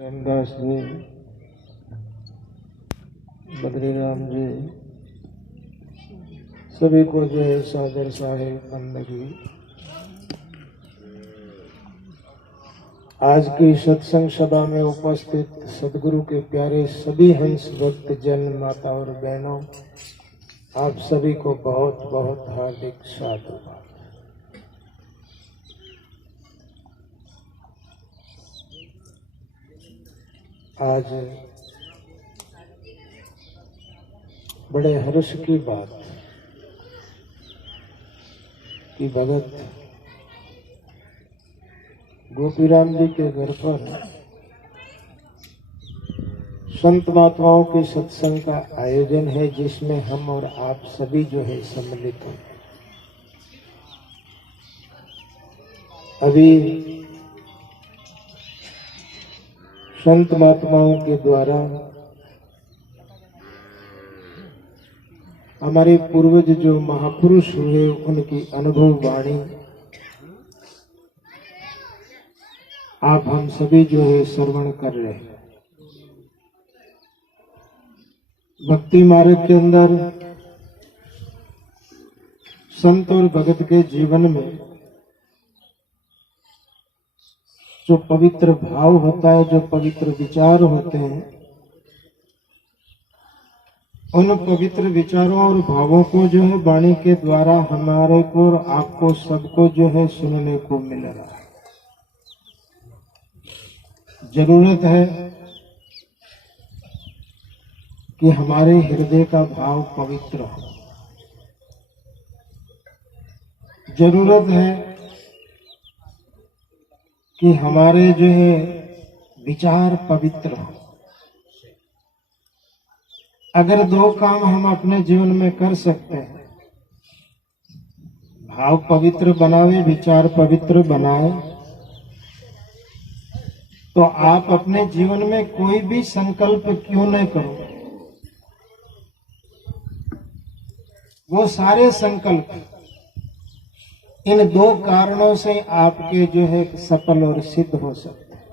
रामदास जी, बद्रीराम जी, सभी को जो है सादर साहेब बंदगी। आज की सत्संग सभा में उपस्थित सदगुरु के प्यारे सभी हंस भक्त जन, माता और बहनों, आप सभी को बहुत बहुत हार्दिक साधुवाद। आज बड़े हर्ष की बात कि भगत गोपीराम जी के घर पर संत महात्माओं के सत्संग का आयोजन है, जिसमें हम और आप सभी जो है सम्मिलित हैं। अभी संत महात्माओं के द्वारा हमारे पूर्वज जो महापुरुष हुए उनकी अनुभव वाणी आप हम सभी जो है श्रवण कर रहे हैं। भक्ति मार्ग के अंदर संत और भगत के जीवन में जो पवित्र भाव होता है, जो पवित्र विचार होते हैं, उन पवित्र विचारों और भावों को जो है वाणी के द्वारा हमारे को और आपको सबको जो है सुनने को मिल रहा है। जरूरत है कि हमारे हृदय का भाव पवित्र हो। जरूरत है कि हमारे जो है विचार पवित्र हो। अगर दो काम हम अपने जीवन में कर सकते हैं, भाव पवित्र बनावे, विचार पवित्र बनाए, तो आप अपने जीवन में कोई भी संकल्प क्यों न करो, वो सारे संकल्प इन दो कारणों से आपके जो है सफल और सिद्ध हो सकते हैं।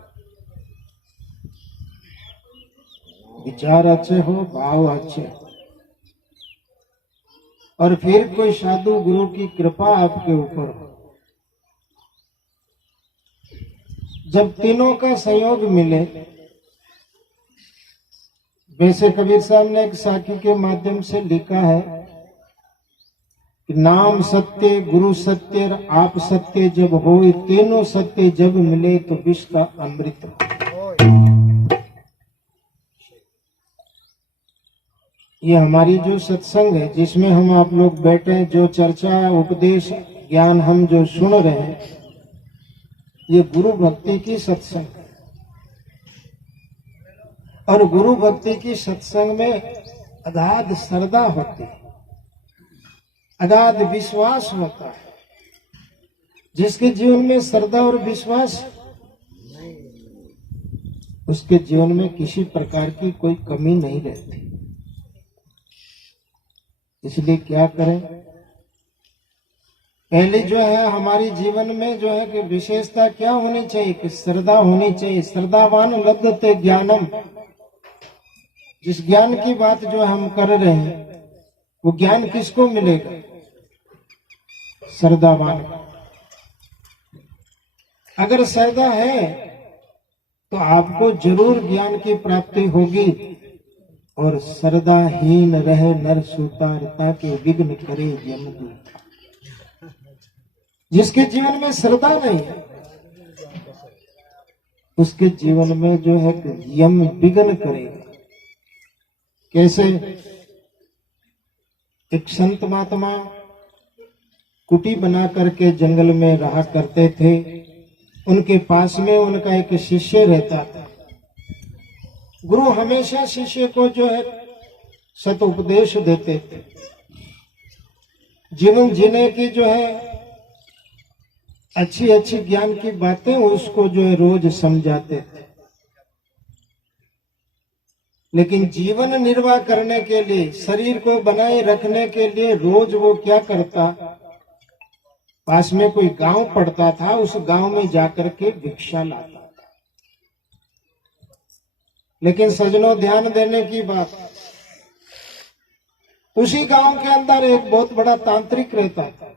विचार अच्छे हो, भाव अच्छे हो, और फिर कोई साधु गुरु की कृपा आपके ऊपर हो। जब तीनों का संयोग मिले, वैसे कबीर साहब ने एक साखी के माध्यम से लिखा है कि नाम सत्य, गुरु सत्य और आप सत्य जब हो, तीनों सत्य जब मिले तो विश्व का अमृत हो। ये हमारी जो सत्संग है, जिसमें हम आप लोग बैठे, जो चर्चा उपदेश ज्ञान हम जो सुन रहे हैं, ये गुरु भक्ति की सत्संग है। और गुरु भक्ति की सत्संग में अगाध श्रद्धा होती है, अगाध विश्वास होता है। जिसके जीवन में श्रद्धा और विश्वास, उसके जीवन में किसी प्रकार की कोई कमी नहीं रहती। इसलिए क्या करें, पहले जो है हमारे जीवन में जो है कि विशेषता क्या होनी चाहिए कि श्रद्धा होनी चाहिए। श्रद्धावान लब्धते ज्ञानम। जिस ज्ञान की बात जो हम कर रहे हैं, वो ज्ञान किसको मिलेगा? श्रद्धावान। अगर श्रद्धा है तो आपको जरूर ज्ञान की प्राप्ति होगी। और श्रद्धाहीन रहे नर सूतार, ताकि विघ्न करे यमदूत। जिसके जीवन में श्रद्धा नहीं है, उसके जीवन में जो है यम विघ्न करेगा। कैसे? एक संत महात्मा कुटी बना करके जंगल में रहा करते थे। उनके पास में उनका एक शिष्य रहता था। गुरु हमेशा शिष्य को जो है सत उपदेश देते थे। जीवन जीने की जो है अच्छी अच्छी ज्ञान की बातें उसको जो है रोज समझाते थे। लेकिन जीवन निर्वाह करने के लिए, शरीर को बनाए रखने के लिए रोज वो क्या करता, पास में कोई गांव पड़ता था, उस गांव में जाकर के भिक्षा लाता था। लेकिन सजनों ध्यान देने की बात, उसी गांव के अंदर एक बहुत बड़ा तांत्रिक रहता था।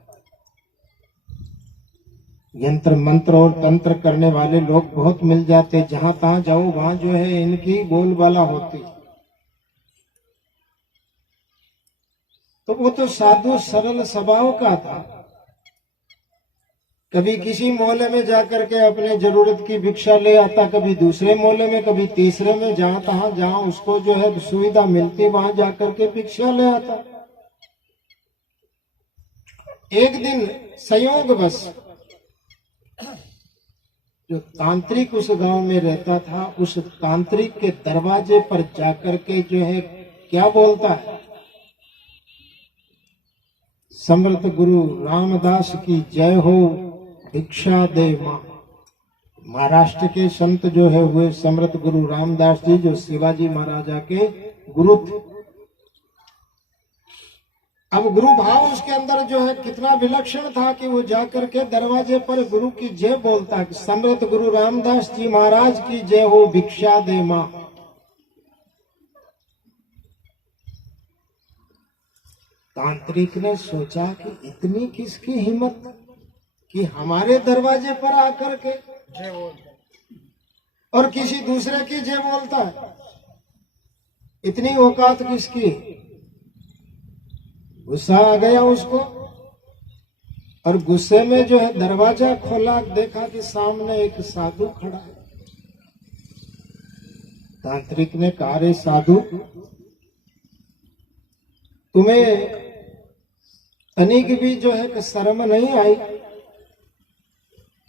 यंत्र मंत्र और तंत्र करने वाले लोग बहुत मिल जाते, जहां तहां जाओ वहां जो है इनकी बोलबाला होती। तो वो तो साधु सरल स्वभाव का था। कभी किसी मोहल्ले में जाकर के अपने जरूरत की भिक्षा ले आता, कभी दूसरे मोहल्ले में, कभी तीसरे में, जहां तहां जहां उसको जो है सुविधा मिलती वहां जाकर के भिक्षा ले आता। एक दिन संयोगवश जो तांत्रिक उस गांव में रहता था, उस तांत्रिक के दरवाजे पर जाकर के जो है क्या बोलता है, समर्थ गुरु रामदास की जय हो, भिक्षा दे मां। महाराष्ट्र के संत जो है हुए समर्थ गुरु रामदास जी, जो शिवाजी महाराजा के गुरु थे। अब गुरु भाव उसके अंदर जो है कितना विलक्षण था कि वो जाकर के दरवाजे पर गुरु की जय बोलता कि समर्थ गुरु रामदास जी महाराज की जय हो, भिक्षा दे मां। तांत्रिक ने सोचा कि इतनी किसकी हिम्मत कि हमारे दरवाजे पर आकर के जय बोलता और किसी दूसरे की जय बोलता है, इतनी औकात किसकी। गुस्सा आ गया उसको और गुस्से में जो है दरवाजा खोला, देखा कि सामने एक साधु खड़ा है। तांत्रिक ने कहा, रे साधु, तुम्हें तनिक भी जो है कि शर्म नहीं आई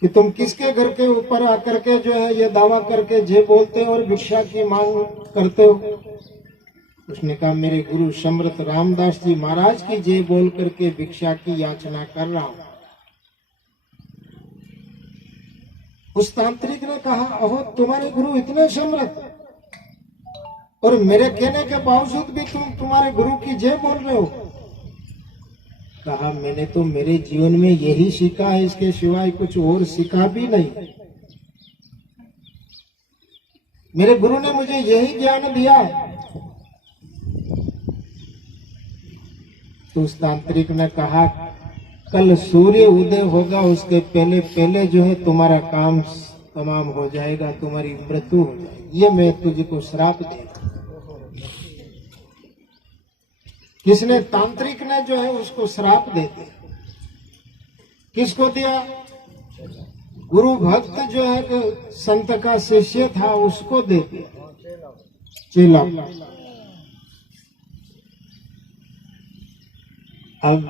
कि तुम किसके घर के ऊपर आकर के जो है ये दावा करके जय बोलते हो और भिक्षा की मांग करते हो। उसने कहा, मेरे गुरु समर्थ रामदास जी महाराज की जय बोल करके भिक्षा की याचना कर रहा हूं। उस तांत्रिक ने कहा, ओहो, तुम्हारे गुरु इतने समर्थ और मेरे कहने के बावजूद भी तुम तुम्हारे गुरु की जय बोल रहे हो। कहा, मैंने तो मेरे जीवन में यही सीखा है, इसके सिवाय कुछ और सीखा भी नहीं। मेरे गुरु ने मुझे यही ज्ञान दिया है। तो उस तांत्रिक ने कहा, कल सूर्य उदय होगा, उसके पहले पहले जो है तुम्हारा काम तमाम हो जाएगा, तुम्हारी मृत्यु हो जाएगी। ये मैं तुझको श्राप दे। किसने? तांत्रिक ने जो है उसको श्राप दे दिया। किसको दिया? गुरु भक्त जो है संत का शिष्य था उसको दे दिया, चेला। अब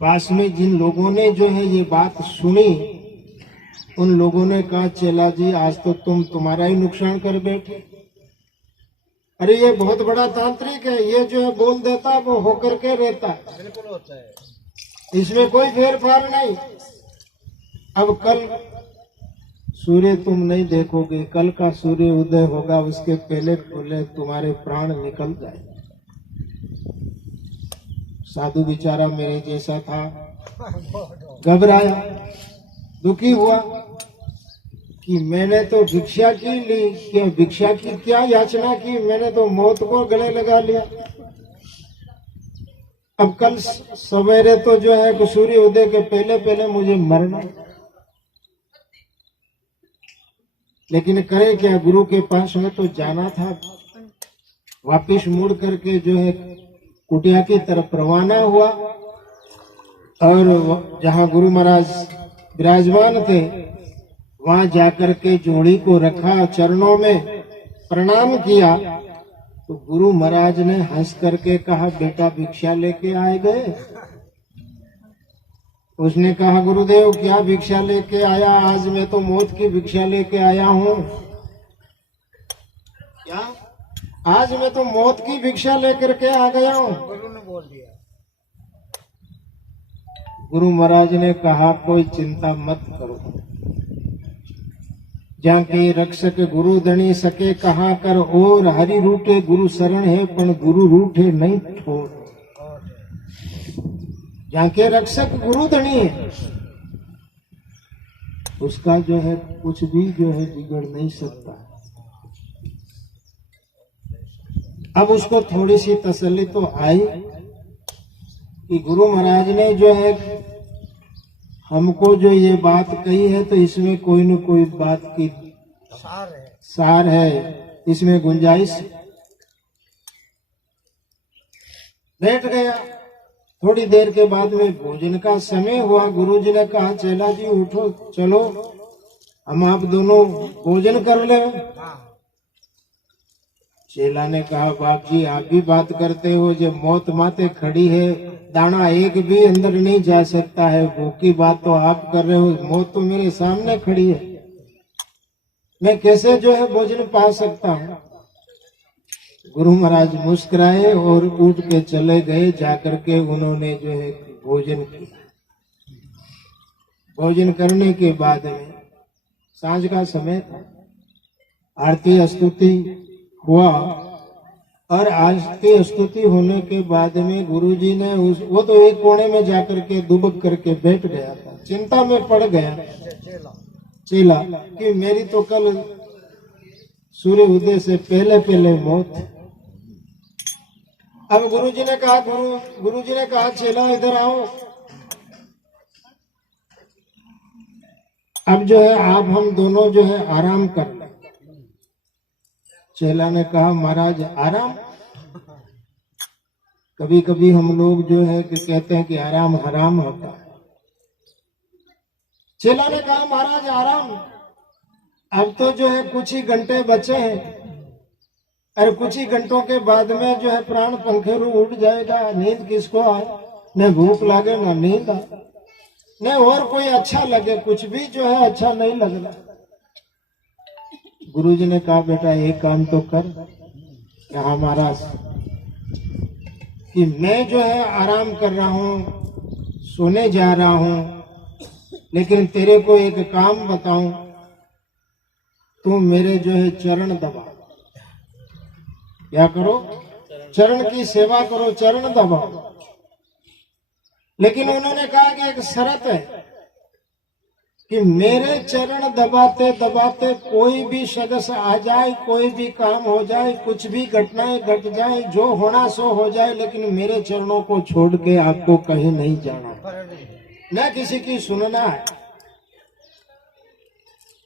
पास में जिन लोगों ने जो है ये बात सुनी, उन लोगों ने कहा, चेला जी, आज तो तुम तुम्हारा ही नुकसान कर बैठे। अरे ये बहुत बड़ा तांत्रिक है, ये जो है बोल देता वो होकर के रहता है, बिल्कुल होता है, इसमें कोई फेर फार नहीं। अब कल सूर्य तुम नहीं देखोगे, कल का सूर्य उदय होगा, उसके पहले पहले तुम्हारे प्राण निकल जाए। साधु बेचारा मेरे जैसा था, घबराया, दुखी हुआ कि मैंने तो भिक्षा की ली, क्या भिक्षा की क्या याचना की, मैंने तो मौत को गले लगा लिया। अब कल सवेरे तो जो है सूर्य उदय के पहले पहले मुझे मरना, लेकिन करे क्या, गुरु के पास में तो जाना था। वापिस मुड़ करके जो है कुटिया की तरफ रवाना हुआ और जहां गुरु महाराज विराजमान थे वहां जाकर के जोड़ी को रखा, चरणों में प्रणाम किया। तो गुरु महाराज ने हंस करके कहा, बेटा भिक्षा लेके आए गए? उसने कहा, गुरुदेव क्या भिक्षा लेके आया, आज मैं तो मौत की भिक्षा लेके आया हूँ। क्या? आज मैं तो मौत की भिक्षा लेकर के आ गया हूँ, गुरु ने बोल दिया। गुरु महाराज ने कहा, कोई चिंता मत करो, जाके रक्षक गुरु धनी सके कहाँ कर और, हरि रूठे गुरु शरण है पण गुरु रूठे नहीं ठोर। जाके रक्षक गुरु धनी है, उसका जो है कुछ भी जो है बिगड़ नहीं सकता। अब उसको थोड़ी सी तसल्ली तो आई कि गुरु महाराज ने जो है हमको जो ये बात कही है तो इसमें कोई न कोई बात की सार है, इसमें गुंजाइश। बैठ गया। थोड़ी देर के बाद में भोजन का समय हुआ। गुरुजी ने कहा चेला जी उठो, चलो हम आप दोनों भोजन कर ले। चेला ने कहा बाप जी आप भी बात करते हो, जब मौत माथे खड़ी है, दाना एक भी अंदर नहीं जा सकता है, भूख की बात तो आप कर रहे हो, मौत तो मेरे सामने खड़ी है, मैं कैसे जो है भोजन पा सकता हूँ। गुरु महाराज मुस्कुराए और उठ के चले गए। जाकर के उन्होंने जो है भोजन किया। भोजन करने के बाद में सांझ का समय था, आरती स्तुति हुआ और आरती स्तुति होने के बाद में गुरुजी ने वो तो एक कोने में जाकर के दुबक करके बैठ गया था। चिंता में पड़ गया चेला कि मेरी तो कल सूर्य उदय से पहले पहले मौत। अब गुरुजी ने कहा चेला इधर आओ, अब जो है आप हम दोनों जो है आराम कर लें। चेला ने कहा महाराज आराम, कभी कभी हम लोग जो है कि कहते हैं कि आराम हराम होता है। चेला ने कहा महाराज आराम, अब तो जो है कुछ ही घंटे बचे हैं और कुछ ही घंटों के बाद में जो है प्राण पंखेरु उठ जाएगा। नींद किसको आए, न भूख लगे न नींद आए, न और कोई अच्छा लगे, कुछ भी जो है अच्छा नहीं लग रहा। गुरुजी ने कहा बेटा एक काम तो कर, यहाँ महाराज कि मैं जो है आराम कर रहा हूँ, सोने जा रहा हूँ, लेकिन तेरे को एक काम बताऊं, तू मेरे जो है चरण दबा। क्या करो? चरण की सेवा करो, चरण दबाओ। लेकिन उन्होंने कहा कि एक शर्त है कि मेरे चरण दबाते दबाते कोई भी शख्स आ जाए, कोई भी काम हो जाए, कुछ भी घटनाएं घट जाए, जो होना सो हो जाए, लेकिन मेरे चरणों को छोड़ के आपको कहीं नहीं जाना, न किसी की सुनना है।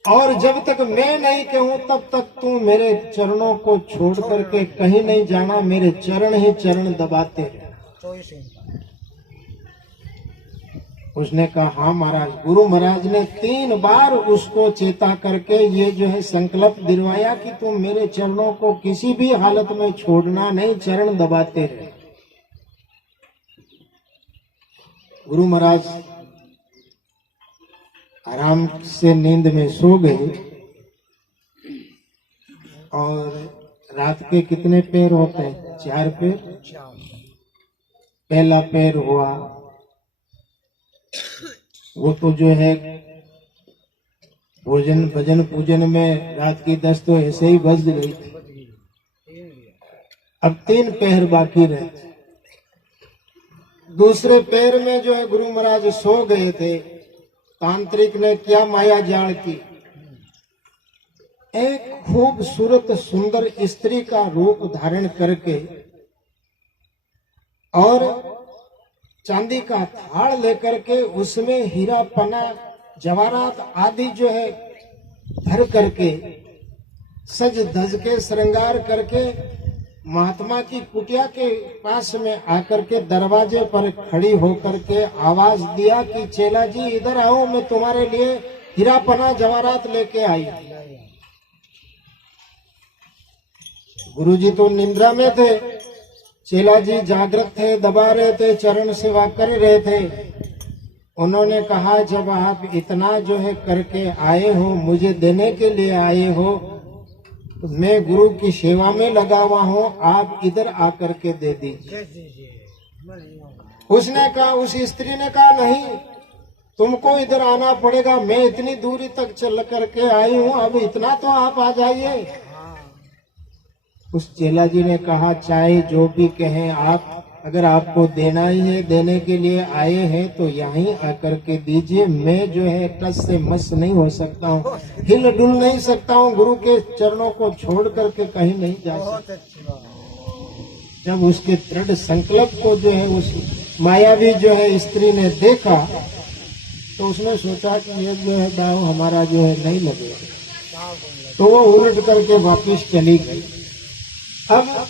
और जब तक मैं नहीं कहूं तब तक तू मेरे चरणों को छोड़ करके कहीं नहीं जाना, मेरे चरण ही चरण दबाते रहे। उसने कहा हाँ महाराज। गुरु महाराज ने 3 बार उसको चेता करके ये जो है संकल्प दिलवाया कि तुम मेरे चरणों को किसी भी हालत में छोड़ना नहीं, चरण दबाते रहे। गुरु महाराज आराम से नींद में सो गए। और रात के कितने पैर होते हैं? 4 पैर। पहला पैर हुआ, वो तो जो है भोजन भजन पूजन में रात की 10 तो ऐसे ही बज गई थी। अब 3 पैर बाकी रहे। दूसरे पैर में जो है गुरु महाराज सो गए थे। तांत्रिक ने क्या माया जाल की, एक खूबसूरत सुंदर स्त्री का रूप धारण करके और चांदी का थाल लेकर के उसमें हीरा पना जवाहरात आदि जो है भर करके सज धज के श्रृंगार करके महात्मा की कुटिया के पास में आकर के दरवाजे पर खड़ी होकर के आवाज दिया कि चेला जी इधर आओ, मैं तुम्हारे लिए हीरा पना जवाहरात लेके आई। गुरुजी तो निंद्रा में थे, चेला जी जागृत थे, दबा रहे थे, चरण सेवा कर रहे थे। उन्होंने कहा जब आप इतना जो है करके आए हो, मुझे देने के लिए आए हो, तो मैं गुरु की सेवा में लगा हुआ हूँ, आप इधर आकर के दे दीजिए। उसने कहा, उस स्त्री ने कहा नहीं, तुमको इधर आना पड़ेगा, मैं इतनी दूरी तक चल करके आई हूँ, अब इतना तो आप आ जाइए। उस चेला जी ने कहा चाहे जो भी कहें आप, अगर आपको देना ही है, देने के लिए आए हैं तो यहीं आकर के दीजिए। मैं जो है टस से मस नहीं हो सकता हूँ, हिल डुल नहीं सकता हूँ, गुरु के चरणों को छोड़ करके कहीं नहीं जा सकता। जब उसके दृढ़ संकल्प को जो है उस मायावी जो है स्त्री ने देखा तो उसने सोचा कि ये जो है दाव हमारा जो है नहीं लगेगा, तो वो उलट करके वापस चली गई। अब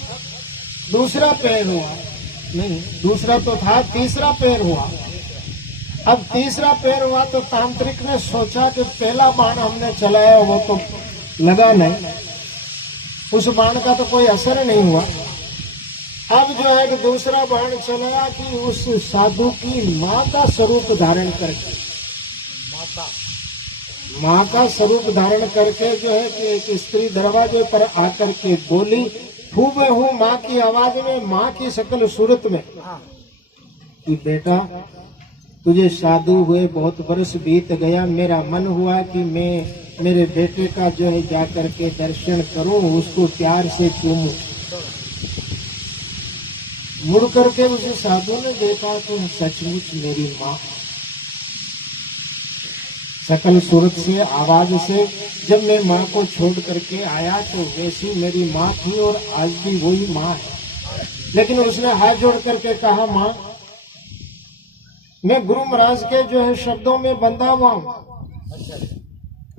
दूसरा पैर हुआ, नहीं दूसरा तो था, तीसरा पैर हुआ। अब तीसरा पैर हुआ तो तांत्रिक ने सोचा कि पहला बाण हमने चलाया वो तो लगा नहीं, उस बाण का तो कोई असर नहीं हुआ। अब जो है कि दूसरा बाण चलाया कि उस साधु की माँ का स्वरूप धारण करके, माँ का स्वरूप धारण करके जो है कि एक स्त्री दरवाजे पर आकर के बोली, हूबहू माँ की आवाज में, माँ की शकल सूरत में, कि बेटा तुझे साधु हुए बहुत वर्ष बीत गया, मेरा मन हुआ कि मैं मेरे बेटे का जो है जाकर के दर्शन करूं, उसको प्यार से चूमूं। मुड़ करके उस साधु ने देखा कि सचमुच मेरी माँ, सकल सूरत से, आवाज से जब मैं माँ को छोड़ करके आया तो वैसी मेरी माँ थी और आज भी वही माँ है। लेकिन उसने हाथ जोड़ करके कहा, माँ मैं गुरु महाराज के जो है शब्दों में बंधा हुआ हूं,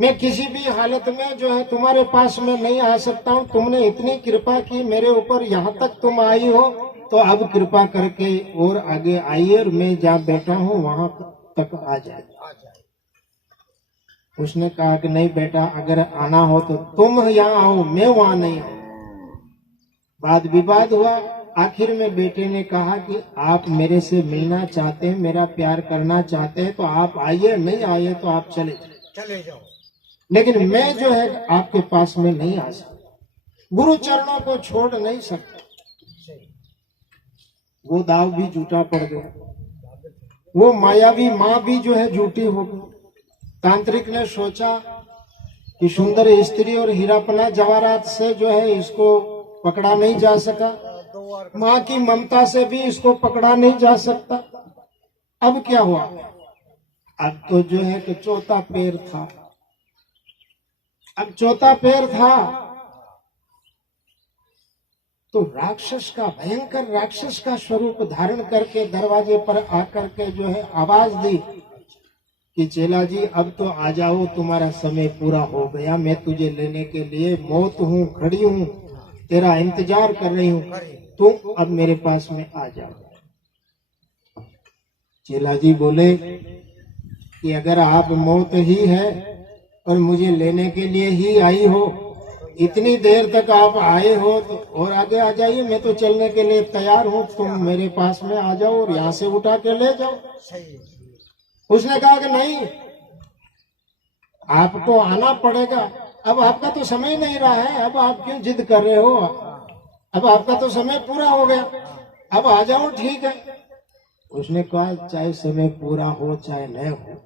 मैं किसी भी हालत में जो है तुम्हारे पास में नहीं आ सकता हूं। तुमने इतनी कृपा की मेरे ऊपर, यहाँ तक तुम आई हो, तो अब कृपा करके और आगे आइए और मैं जहाँ बैठा हूँ वहां तक आ जाए। उसने कहा कि नहीं बेटा, अगर आना हो तो तुम यहाँ आओ, मैं वहां नहीं आऊं। वाद विवाद हुआ। आखिर में बेटे ने कहा कि आप मेरे से मिलना चाहते हैं, मेरा प्यार करना चाहते हैं तो आप आइए, नहीं आइए तो आप चले जाओ, लेकिन मैं जो है आपके पास में नहीं आ सकता, गुरु चरणों को छोड़ नहीं सकता। वो दाव भी झूठा पड़ गया, वो मायावी माँ भी जो है झूठी हो गई। तांत्रिक ने सोचा कि सुंदर स्त्री और हीरापना जवाहरात से जो है इसको पकड़ा नहीं जा सका, माँ की ममता से भी इसको पकड़ा नहीं जा सकता। अब क्या हुआ? अब तो जो है कि चौथा पैर था। अब चौथा पैर था तो राक्षस का, भयंकर राक्षस का स्वरूप धारण करके दरवाजे पर आकर के जो है आवाज दी कि चेला जी अब तो आ जाओ, तुम्हारा समय पूरा हो गया, मैं तुझे लेने के लिए मौत हूँ, खड़ी हूँ, तेरा इंतजार कर रही हूँ, तुम अब मेरे पास में आ जाओ। चेला जी बोले कि अगर आप मौत ही है और मुझे लेने के लिए ही आई हो, इतनी देर तक आप आए हो तो और आगे आ जाइए, मैं तो चलने के लिए तैयार हूँ, तुम मेरे पास में आ जाओ और यहाँ से उठा के ले जाओ। उसने कहा कि नहीं, आपको आना पड़ेगा, अब आपका तो समय नहीं रहा है, अब आप क्यों जिद कर रहे हो, अब आपका तो समय पूरा हो गया, अब आ जाओ, ठीक है। उसने कहा चाहे समय पूरा हो चाहे न हो,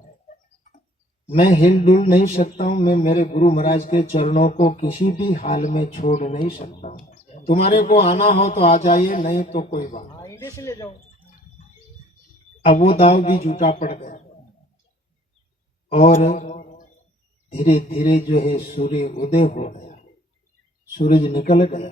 मैं हिल डुल नहीं सकता हूँ, मैं मेरे गुरु महाराज के चरणों को किसी भी हाल में छोड़ नहीं सकता हूँ। तुम्हारे को आना हो तो आ जाइए, नहीं तो कोई बात ले जाओ। अब वो दाव भी झूठा पड़ गया और धीरे धीरे जो है सूर्य उदय हो गया, सूरज निकल गया।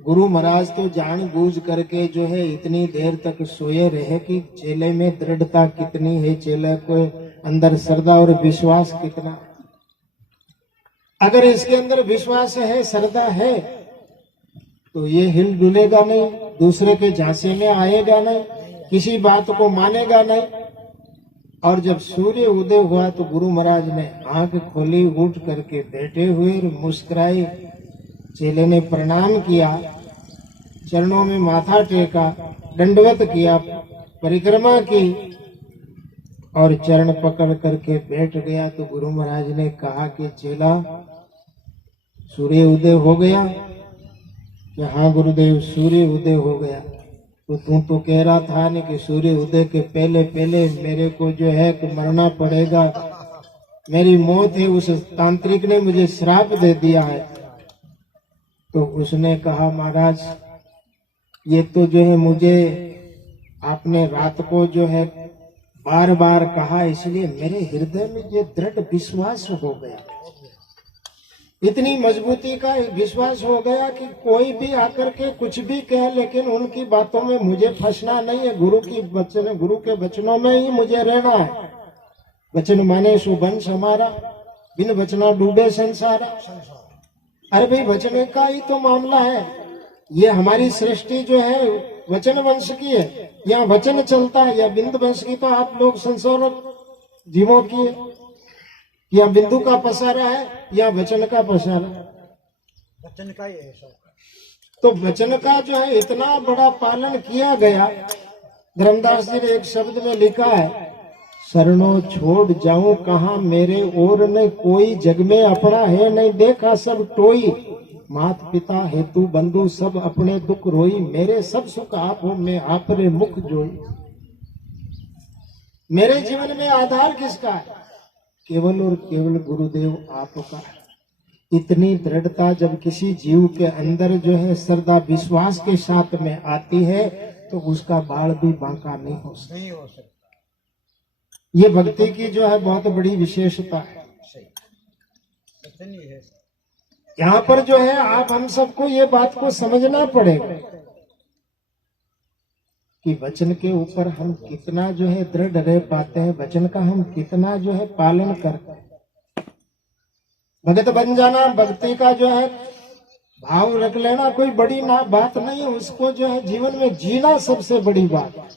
गुरु महाराज तो जानबूझ करके जो है इतनी देर तक सोए रहे कि चेले में दृढ़ता कितनी है, चेले को अंदर श्रद्धा और विश्वास कितना। अगर इसके अंदर विश्वास है, श्रद्धा है, तो ये हिल डुलेगा नहीं, दूसरे के झांसे में आएगा नहीं, किसी बात को मानेगा नहीं। और जब सूर्य उदय हुआ तो गुरु महाराज ने आंख खोली, उठ करके बैठे हुए और मुस्कुराए। चेले ने प्रणाम किया, चरणों में माथा टेका, दंडवत किया, परिक्रमा की और चरण पकड़ करके बैठ गया। तो गुरु महाराज ने कहा कि चेला, सूर्य उदय हो गया? कि हाँ गुरुदेव, सूर्य उदय हो गया। तो तू तो कह रहा था ना कि सूर्य उदय के पहले पहले मेरे को जो है कि मरना पड़ेगा, मेरी मौत है, उस तांत्रिक ने मुझे श्राप दे दिया है। तो उसने कहा महाराज, ये तो जो है मुझे आपने रात को जो है बार बार कहा, इसलिए मेरे हृदय में ये दृढ़ विश्वास हो गया। इतनी मजबूती का एक विश्वास हो गया कि कोई भी आकर के कुछ भी कहे, लेकिन उनकी बातों में मुझे फंसना नहीं है। गुरु के वचनों में ही मुझे रहना है। वचन माने सुवंश हमारा, बिन वचना डूबे संसारा। अरे भाई, वचन का ही तो मामला है। ये हमारी सृष्टि जो है वचन वंश की है। यहाँ वचन चलता है। या बिंद वंश की तो आप लोग संसार जीवों की है। या बिंदु का पसारा है या वचन का पसारा, वचन का ही है सब। तो वचन का जो है इतना बड़ा पालन किया गया। धर्मदास जी ने एक शब्द में लिखा है, शरणों छोड़ जाऊं कहाँ मेरे और न कोई, जग में अपना है नहीं देखा सब टोई। मात पिता हेतु बंधु सब अपने दुख रोई, मेरे सब सुख आप हो मैं आप रे मुख जोई। मेरे जीवन में आधार किसका है? केवल और केवल गुरुदेव आपका। इतनी दृढ़ता जब किसी जीव के अंदर जो है श्रद्धा विश्वास के साथ में आती है तो उसका बाल भी बांका नहीं हो सकता। ये भक्ति की जो है बहुत बड़ी विशेषता है। यहाँ पर जो है आप हम सबको ये बात को समझना पड़ेगा कि वचन के ऊपर हम कितना जो है दृढ़ रह पाते हैं, वचन का हम कितना जो है पालन करते हैं। भगत बन जाना, भक्ति का जो है भाव रख लेना कोई बड़ी ना बात नहीं है। उसको जो है जीवन में जीना सबसे बड़ी बात है।